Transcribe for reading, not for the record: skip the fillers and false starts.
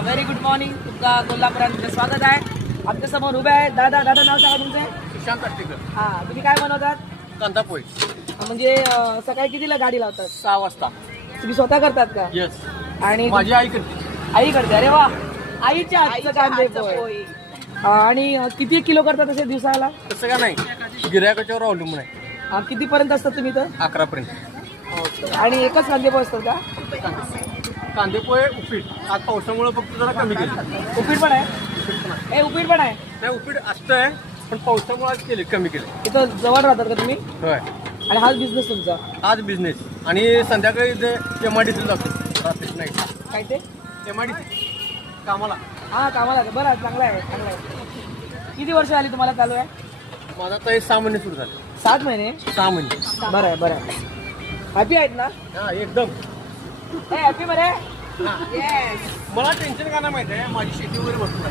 Very good morning. तुमचा कोल्हापुरात स्वागत आहे. आमच्या समोर उभे आहे दादा. दादा नाव सांगा तुमचे. सुशांत अट्टीकर. हा, तुम्ही काय बनवतात? कांदा पोळी. म्हणजे सकाळी कितीला गाडी लावतात? 6 वाजता. तुम्ही स्वतः करतात का? येस. आणि माझी आई करते. आई करते. अरे वा, आईच्या हातचं कांदे पोहे. आणि किती किलो करतात असे दिवसाला? तसं का नाही, गिऱ्हाईकाच्यावर अवलंबून आहे. कितीपर्यंत असतात तुम्ही तर? 11 पर्यंत. आणि एकच कांदे पोहे असतात का? कांदे पोहे उपीट. आज पावसामुळे फक्त जरा कमी केले. उपीट पण आहे. उपीट पण आहे. उपीट पण आहे. नाही, उपीट असतंय पण पावसामुळे आज केले, कमी केले. इथं जवळ राहतात का तुम्ही? होय. आणि हाच बिझनेस तुमचा? आज बिझनेस. आणि संध्याकाळी इथे MIDC जातो रात्री नाही. काय ते? MIDC कामाला. हा, कामाला. बरं आहे, चांगला आहे, चांगला आहे. किती वर्ष आली तुम्हाला चालू आहे? माझा आता 6 महिने सुरू झाले. 7 महिने. 6 महिने. बरं आहे, बरं आहे. हॅपी आहेत ना? हा, एकदम. हॅपी बरं आहे. येस. मला टेन्शन का नाही माहिती आहे, माझी शेती वगैरे भरपूर आहे.